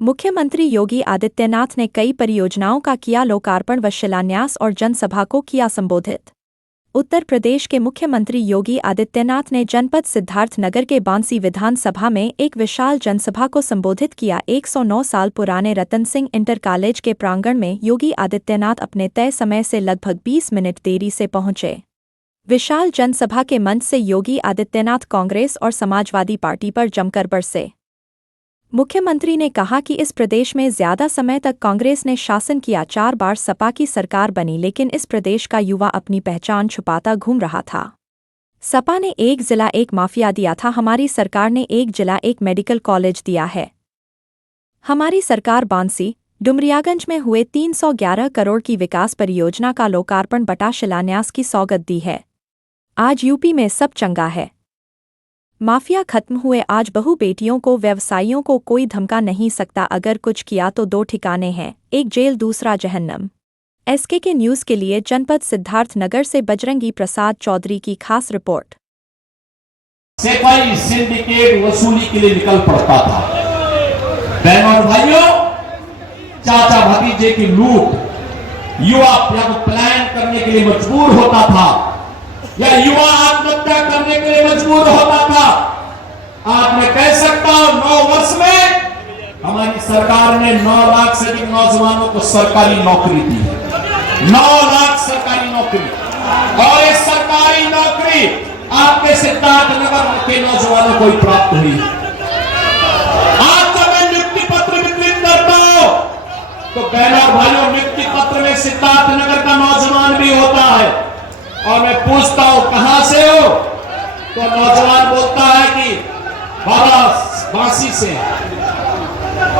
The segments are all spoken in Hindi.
मुख्यमंत्री योगी आदित्यनाथ ने कई परियोजनाओं का किया लोकार्पण व शिलान्यास और जनसभा को किया संबोधित। उत्तर प्रदेश के मुख्यमंत्री योगी आदित्यनाथ ने जनपद सिद्धार्थनगर के बांसी विधानसभा में एक विशाल जनसभा को संबोधित किया। 109 साल पुराने रतन सिंह इंटर कॉलेज के प्रांगण में योगी आदित्यनाथ अपने तय समय से लगभग 20 मिनट देरी से पहुंचे। विशाल जनसभा के मंच से योगी आदित्यनाथ कांग्रेस और समाजवादी पार्टी पर जमकर बरसे। मुख्यमंत्री ने कहा कि इस प्रदेश में ज्यादा समय तक कांग्रेस ने शासन किया, 4 बार सपा की सरकार बनी, लेकिन इस प्रदेश का युवा अपनी पहचान छुपाता घूम रहा था। सपा ने एक जिला एक माफिया दिया था, हमारी सरकार ने एक जिला एक मेडिकल कॉलेज दिया है। हमारी सरकार बांसी डुमरियागंज में हुए 311 करोड़ की विकास परियोजना का लोकार्पण बटा शिलान्यास की सौगत दी है। आज यूपी में सब चंगा है, माफिया खत्म हुए। आज बहू बेटियों को व्यवसायियों को कोई धमका नहीं सकता, अगर कुछ किया तो 2 ठिकाने हैं, एक जेल दूसरा जहन्नम। एसके न्यूज़ के लिए जनपद सिद्धार्थनगर से बजरंगी प्रसाद चौधरी की खास रिपोर्ट। सेफाई सिंडिकेट वसूली के लिए निकल पड़ता था। बहनों और भाइयों, चाचा भतीजे की लूट, युवा जब प्लान करने के लिए मजबूर होता था या युवा आत्महत्या करने के लिए मजबूर होता था, आज मैं कह सकता हूं 9 वर्ष में हमारी सरकार ने 9 लाख से अधिक नौजवानों को सरकारी नौकरी दी है। 9 लाख सरकारी नौकरी, और ये सरकारी नौकरी आपके सिद्धार्थनगर के नौजवानों को ही प्राप्त हुई है। आज जब मैं नियुक्ति पत्र वितरित करता हूं तो बहनों और भाइयों, नियुक्ति पत्र में सिद्धार्थनगर का नौजवान भी होता है, और मैं पूछता हूं कहां से हो, तो नौजवान बोलता है कि बाबा बांसी से।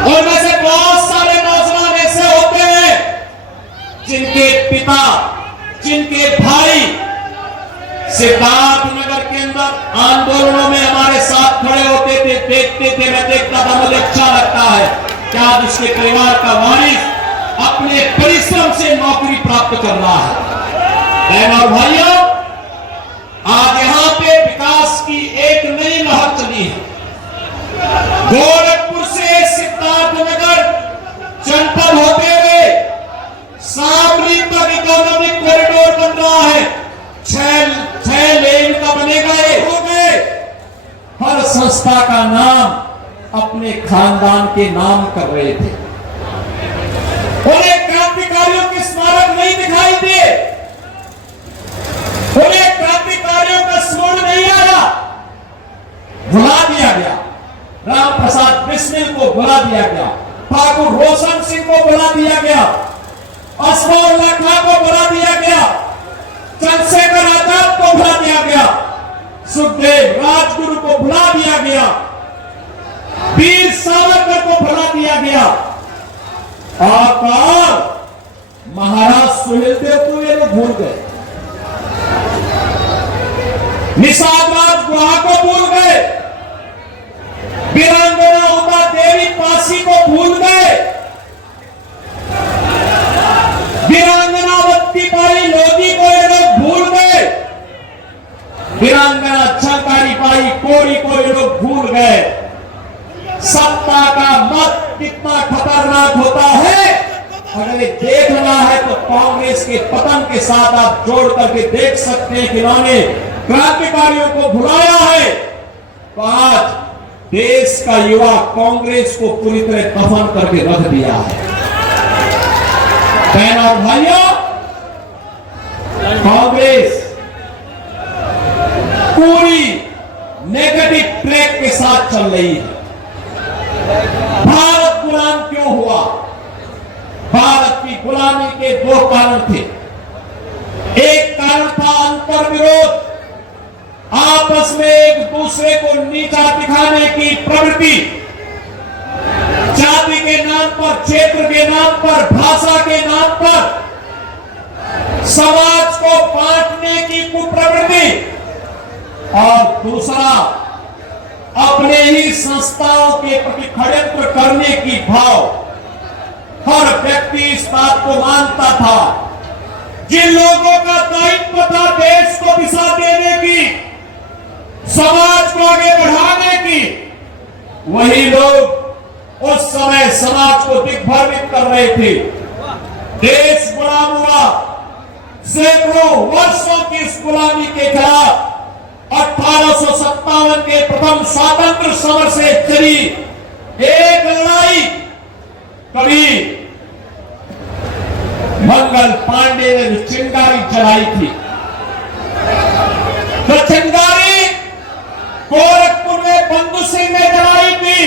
और में से बहुत सारे नौजवान ऐसे होते हैं जिनके पिता, जिनके भाई सिद्धार्थनगर के अंदर आंदोलनों में हमारे साथ खड़े होते थे, देखते थे, मैं देखता था, मुझे अच्छा लगता है क्या उसके परिवार का वारिस अपने परिश्रम से नौकरी प्राप्त कर रहा है। बहनों और भाइयों, आज यहां पे विकास की एक नई लहर चली है। गोरखपुर से सिद्धार्थनगर जनपद होते हुए सामरी तक इकोनॉमिक कॉरिडोर बन रहा है। 6 लेन का बनेगा। हो गए हर संस्था का नाम अपने खानदान के नाम कर रहे थे। उन्हें क्रांतिकारियों के स्मारक नहीं दिखाई दिए, उन्हें क्रांतिकारियों का स्मरण नहीं आया, भुला दिया गया। राम प्रसाद बिस्मिल को भुला दिया गया, ठाकुर रोशन सिंह को भुला दिया गया, असफाउल्लाह खां को भुला दिया गया, चंद्रशेखर आजाद को भुला दिया गया, सुखदेव राजगुरु को भुला दिया गया, वीर सावरकर को भुला दिया गया, और महाराज सुहेलदेव को ये लोग भूल गए, निषाद राज गुहा को भूल गए, वीरांगना उमा देवी पासी को भूल गए, वीरांगना वत्तीबाई लोधी को ये लोग भूल गए, वीरांगना झंकारी बाई कोरी को ये लोग भूल गए। सत्ता का मत कितना खतरनाक होता है, अगर ये देखना है तो कांग्रेस के पतन के साथ आप जोड़ करके देख सकते हैं कि इन्होंने क्रांतिकारियों को भुलाया है। तो आज देश का युवा कांग्रेस को पूरी तरह दफन करके रख दिया है। बहनों और भाइयों, कांग्रेस पूरी नेगेटिव ट्रैक के साथ चल रही है। भारत गुलाम क्यों हुआ? भारत की गुलामी के 2 कारण थे। एक कारण था अंतर विरोध, आपस में एक दूसरे को नीचा दिखाने की प्रवृत्ति, जाति के नाम पर, क्षेत्र के नाम पर, भाषा के नाम पर समाज को बांटने की कुप्रवृत्ति, और दूसरा अपने ही संस्थाओं के प्रति षड्यंत्र करने की भाव। हर व्यक्ति इस बात को मानता था, जिन लोगों का दायित्व था देश को दिशा देने की, समाज को आगे बढ़ाने की, वही लोग उस समय समाज को दिग्भ्रमित कर रहे थे। देश गुलाम हुआ। सैकड़ों वर्षों की इस गुलामी के खिलाफ 1857 के प्रथम स्वातंत्र समर से चली एक लड़ाई कभी मंगल पांडे ने जो चिंगारी चलाई थी, तो चिंगारी गोरखपुर में बंधु सिंह ने जलाई थी।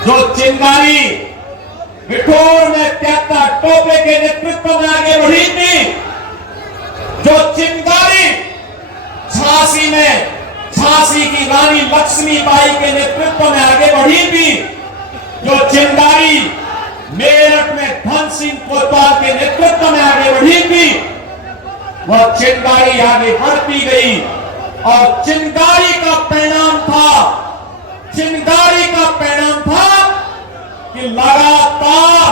जो चिंगारी बिठूर में त्यागता टोपे के नेतृत्व में आगे बढ़ी थी, जो चिंगारी झांसी में झांसी की रानी लक्ष्मीबाई के नेतृत्व में आगे बढ़ी थी, जो चिंगारी मेरठ में धन सिंह कोतवाल के नेतृत्व में आगे बढ़ी थी, वह चिंगारी आगे बढ़ती गई। और चिंगारी का परिणाम था कि लगातार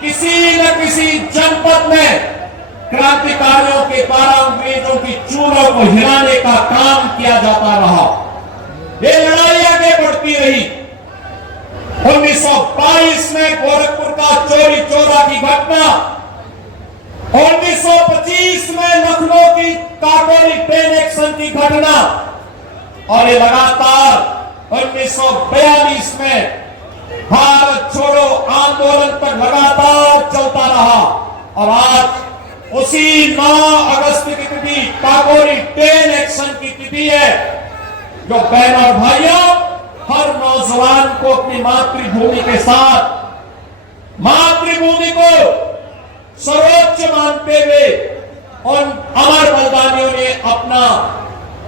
किसी न किसी जनपद में क्रांतिकारियों के द्वारा अंग्रेजों की चूलों को हिलाने का काम किया जाता रहा। ये लड़ाई आगे बढ़ती रही। 1922 में गोरखपुर का चोरी चोरा की घटना, 1925 में लखनऊ की काकोरी ट्रेन एक्शन की घटना, और ये लगातार 1942 में भारत छोड़ो आंदोलन तक लगातार चलता रहा। और आज उसी 9 अगस्त की तिथि काकोरी ट्रेन एक्शन की तिथि है, जो बहनों और भाइयों, हर नौजवान को अपनी मातृभूमि के साथ मातृभूमि को सर्वोच्च मानते हुए उन अमर बलिदानियों ने अपना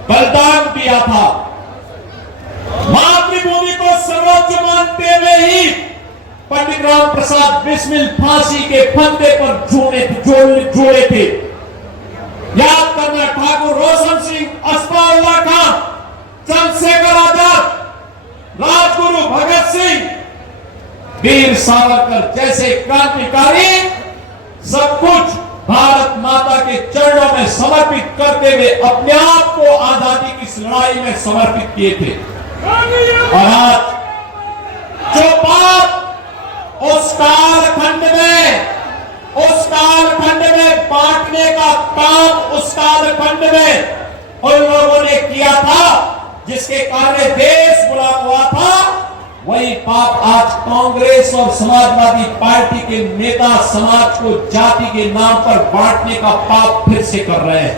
बलिदान दिया था। मातृभूमि को सर्वोच्च मानते हुए ही पंडित राम प्रसाद बिस्मिल फांसी के फंदे पर जोड़े थे। याद करना, ठाकुर रोशन सिंह, अस्फाउल्लाह खान, चंद्रशेखर आजाद, राजगुरु भगत सिंह, वीर सावरकर जैसे क्रांतिकारी सब कुछ भारत माता के चरणों में समर्पित करते हुए अपने आप को आजादी की इस लड़ाई में समर्पित किए थे। और आज जो बात उस कालखंड में बांटने का काम उस कालखंड में उन लोगों ने किया था, जिसके कारण देश गुलाम हुआ था, वही पाप आज कांग्रेस और समाजवादी पार्टी के नेता समाज को जाति के नाम पर बांटने का पाप फिर से कर रहे हैं।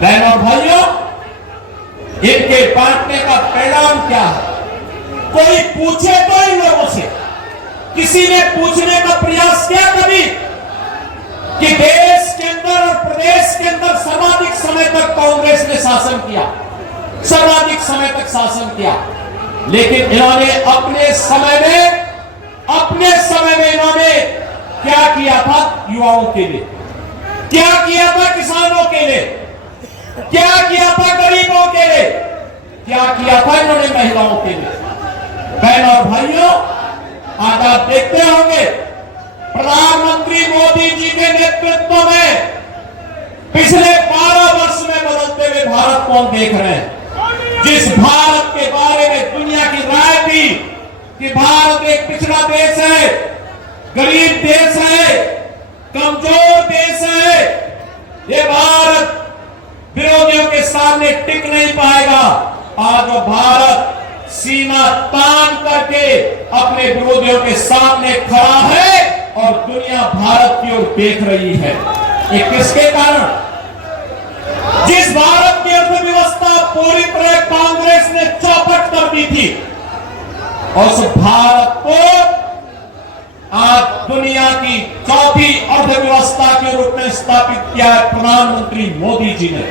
बहनों और भाइयों, इनके बांटने का परिणाम क्या है? कोई पूछे तो इन लोगों से, किसी ने पूछने का प्रयास किया कभी कि देश के अंदर और प्रदेश के अंदर सर्वाधिक समय तक कांग्रेस ने शासन किया, सर्वाधिक समय तक शासन किया, लेकिन इन्होंने अपने समय में इन्होंने क्या किया था? युवाओं के लिए क्या किया था? किसानों के लिए क्या किया था? गरीबों के लिए क्या किया था? इन्होंने महिलाओं के लिए। बहनों और भाइयों, आज आप देखते होंगे प्रधानमंत्री मोदी जी के नेतृत्व में पिछले 12 वर्ष में बदलते हुए भारत को हम देख रहे हैं। जिस भारत के बारे में दुनिया की राय थी कि भारत एक पिछड़ा देश है, गरीब देश है, कमजोर देश है, ये भारत विरोधियों के सामने टिक नहीं पाएगा। आज वो भारत सीमा तान करके अपने विरोधियों के सामने खड़ा है और दुनिया भारत की ओर देख रही है। ये किसके कारण? जिस भारत की अर्थव्यवस्था पूरी तरह कांग्रेस ने चौपट कर दी थी, उस भारत को आज दुनिया की चौथी अर्थव्यवस्था के रूप में स्थापित किया है प्रधानमंत्री मोदी जी ने।